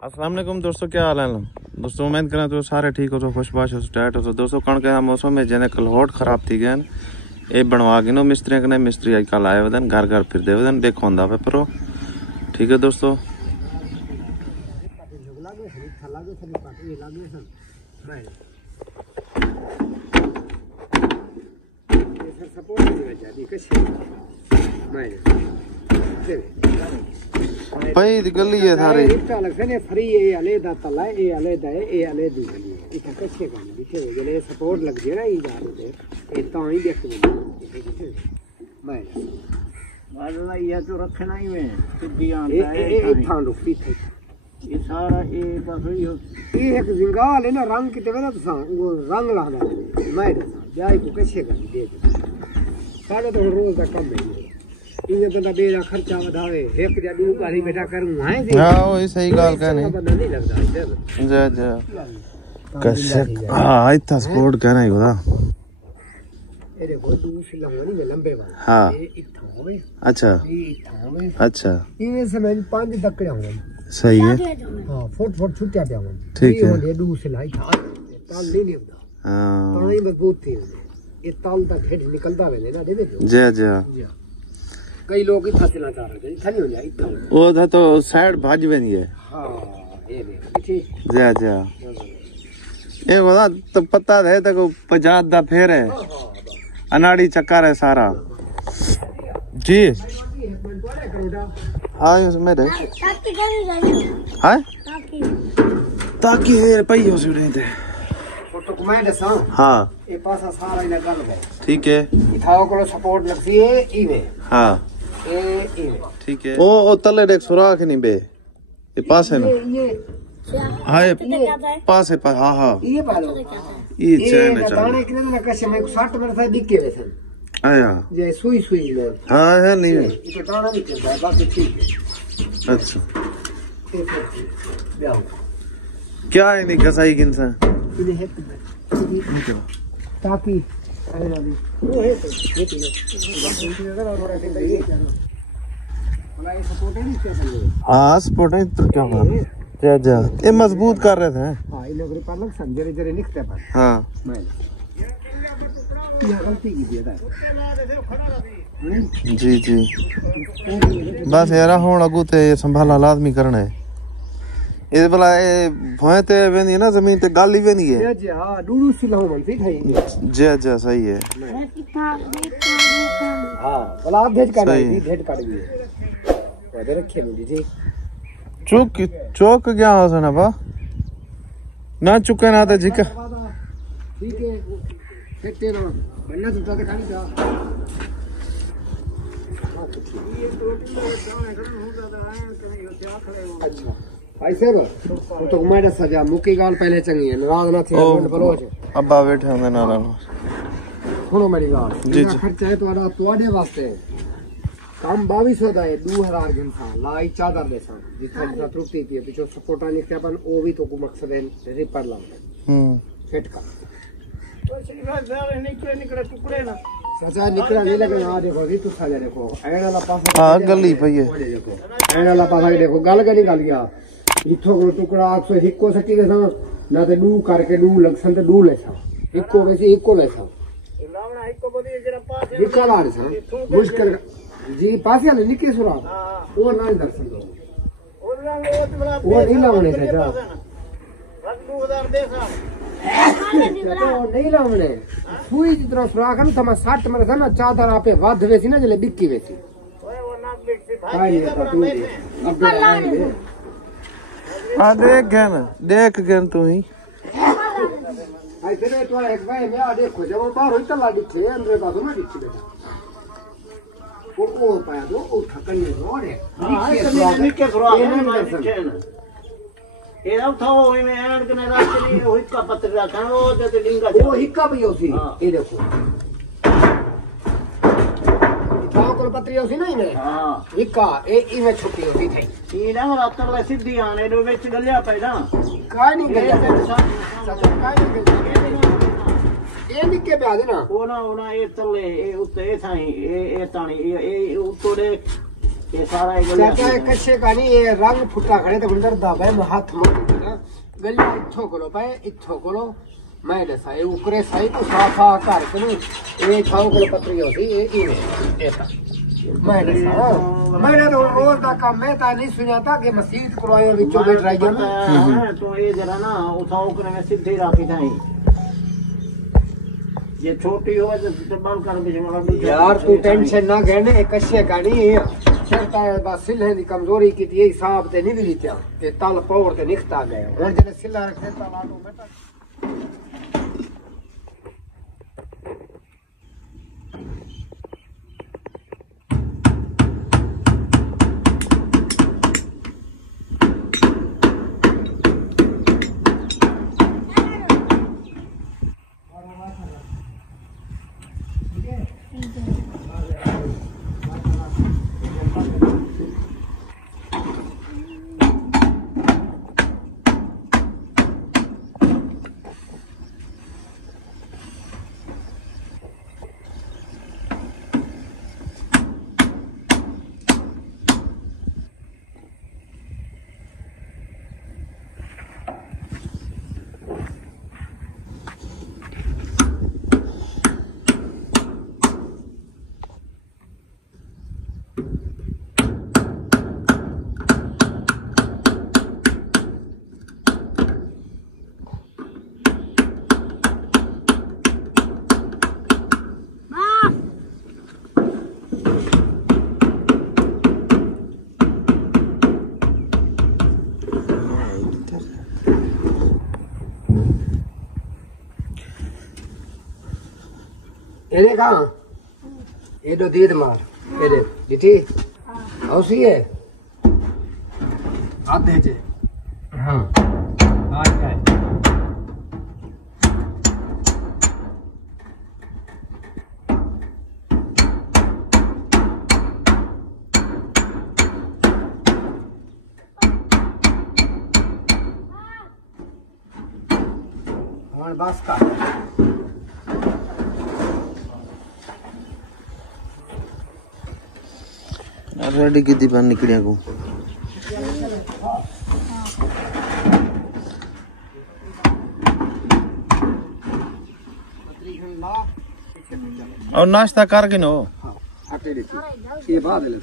अस्सलाम वालेकुम दोस्तों, क्या हाल है दोस्तों। उम्मीद करें तो सारे ठीक हो तो खुशबाश हो स्टार्ट हो तो दोस्तों कण के मौसम में जने कलहोट खराब थी गए ये बनवा के नो मिस्त्री कने मिस्त्री आजकल आए वदन घर घर फिर दे वदन देखो होंदा पे परो ठीक है दोस्तों। भाई गली है सारे फ्री ये अलग तला ये अलग है ये अलग दी गली है इतना कच्चे काम दिखे जले सपोर्ट लग गया ना ये जा रहे ये तो ही देख मैं वाला ये तो रखना ही में सीधी आता है ये थान रुकती थी ये सारा ये बस ये एक जिंगाल है ना रंग किते वेला तो वो रंग लगा मैं जाई को कच्चे काम दे सारे तो रोज का कम है ये बंदा बेरा खर्चा वधावे एक या दो गाड़ी बेटा करूं है जी हां वो सही गाल कहने बंदा नहीं लगदा जा जा कैसे हां इतना सपोर्ट कहना ही बता ये देखो दूसरी लंबी में लंबे वाला हां ये इतना होवे अच्छा ये इतना होवे अच्छा ये समय 5 तक होंगे सही है हां फुट छुट्टिया पे होंगे ठीक है ये दूसरी लाई था ताल नहीं होता हां पानी मजबूत थी ये ताल तक हेड निकलता वेले ना देखो जा जा कई लोग इतना चलना चाह रहे थे नहीं हो जाए इतना वो था तो साइड भाज में नहीं है हां ये ठीक जा जा ये बता तो पता है तो 50 दा फेर है अनाड़ी चक्कर है सारा जी हाँ इसमें रे हाँ ताकि है पहियों से उड़े थे फोटो कमेंट सा हाँ ये पासा सारा इना गल है ठीक है इथाओ को सपोर्ट लगती है इवे हाँ ठीक है ओ तले देख सुराख नहीं बे ये पास है ना हाँ ये पास है हाँ हाँ ये पालो ये चैन है दाने कितने ना कसे में 60 मिनट से दिख के वैसे आया ये सुई में हाँ है नहीं है ये दाना नहीं चलता बाकी ठीक है अच्छा क्या है नहीं कसाई किनसा इन्हें है ताकि वो है तो हाँ सपोर्ट है तो क्या जा जा ये मजबूत कर रहे थे हाँ इन लोगों पर लग संजरे जरे निकलते पर हाँ मैं ये गलती की दिया था जी जी बस यार हुन अगू ते संभाला लाजमी करना है ये भला ये भोए ते वेनी ना जमीन ते गाली वेनी है जी हां डूडू सिलाओ बनती है जी जी सही है हां भला आप भेज काट दी वो रखे मुझे जी चौक क्या हो सना बा ना चुके ना तो जिका ठीक है फेंकते ना बनना तो तो खाली था अच्छा ऐसे तो मैंने सजा मुकी गाल पहले चंगी है नाराज ना थे बलोच अब्बा बैठे होंगे नाराज सुनो मेरी गाल जी खर्चा है तुम्हारे वास्ते काम 2200 दा है 2000 दिन था लाई चादर दे सा जितना त्रुटि थी पीछे सपोर्ट आने के अपन वो भी तो को मकसद है रिपेयर लाओ फिट का तो निकले टुकड़े ना सचा निकला नहीं लगे आ देखो जी तू साले देखो एण वाला पासा हां गली पई है देखो एण वाला पासा देखो गल के निकल गया इथो को टुकड़ा 100 हिक्को सटी के सा ना ते डू करके डू लक्षण ते डू ले सा हिक्को वैसे हिक्को ले सा रावणा हिक्को बोली जरा पास हिक्को ला सा मुश्किल जी पास वाले निके सुरा और ना दर्शन दो और नहीं लावने से जा 2000 दे सा तो नहीं लावने सुई जितना सुराख है ना 60 में था ना चादर आपे वाद वेसी ना जले बिक्की वेसी ओए वो ना बिक्की भाई अब आ देख गन तू ही आई तेरे तो एक भाई मैं आ देखो जब बाहर होता ला दिखे अंदर का तो ना दिखे बेटा वो पाया दो वो थकन में रोड है हां निके सुरा ये अब था वो में एंड के रास्ते नहीं वो हिक्का पत्र रखा वो तो लिंगा वो हिक्का भी होसी ये देखो इथाओ को पत्री होसी ना इने हां हिक्का ए इमे छुट्टी होती थी ये ना रातर ले सीधी आने दो विच गलिया पैदा काय नहीं गलिया काय नहीं ये निके पे आ देना ओना ये तले ये उत्ते ये थाई ये ताणी ये उत्तोड़े ये सारा चाचा कच्चे का नहीं ये रंग फुटा खड़े तो गुंदर दाबे में हाथ मार ना गली इथो करो पाए इथो करो मैं दसा ये ऊपरे साई तो साफा कर के ये खाओ को पत्री होती ये एता मैं दसा मैंने तो रोज का काम मैं ता नहीं सुनाता कि मस्जिद करवायो विचो बैठ रही है तो ये जरा ना उठाओ करे में सीधे राखी नहीं ये छोटी हो तो बंद कर बीच में यार तू टेंशन ना कहने एक कच्चे का नहीं चलता है बस सिले की कमजोरी की ये हिसाब ते नहीं मिली त्या ये तल पौड़ ते निकता गए और जने सिला रखते तलाटो बेटा ये कहाँ ये दो दीद मार ये दिठी औसी है आते चे हाँ आ गया और बस का रेडी की बाहर निकलिया को और नाश्ता कर गिनो ये बाद ले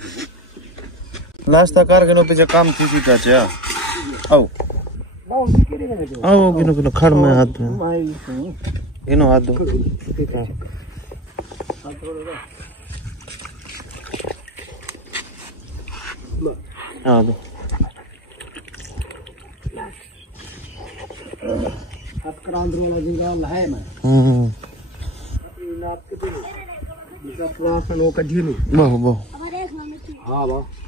नाश्ता कर गिनो पीछे काम थी चाचा आओ आओ गिनो गिनो खड़ में हाथ में गिनो हाथ दो हाँ दो करांद्र वाला जंगल है मैं नाप के तो इसका पुराना नो कढी नहीं वाह वाह हाँ वाह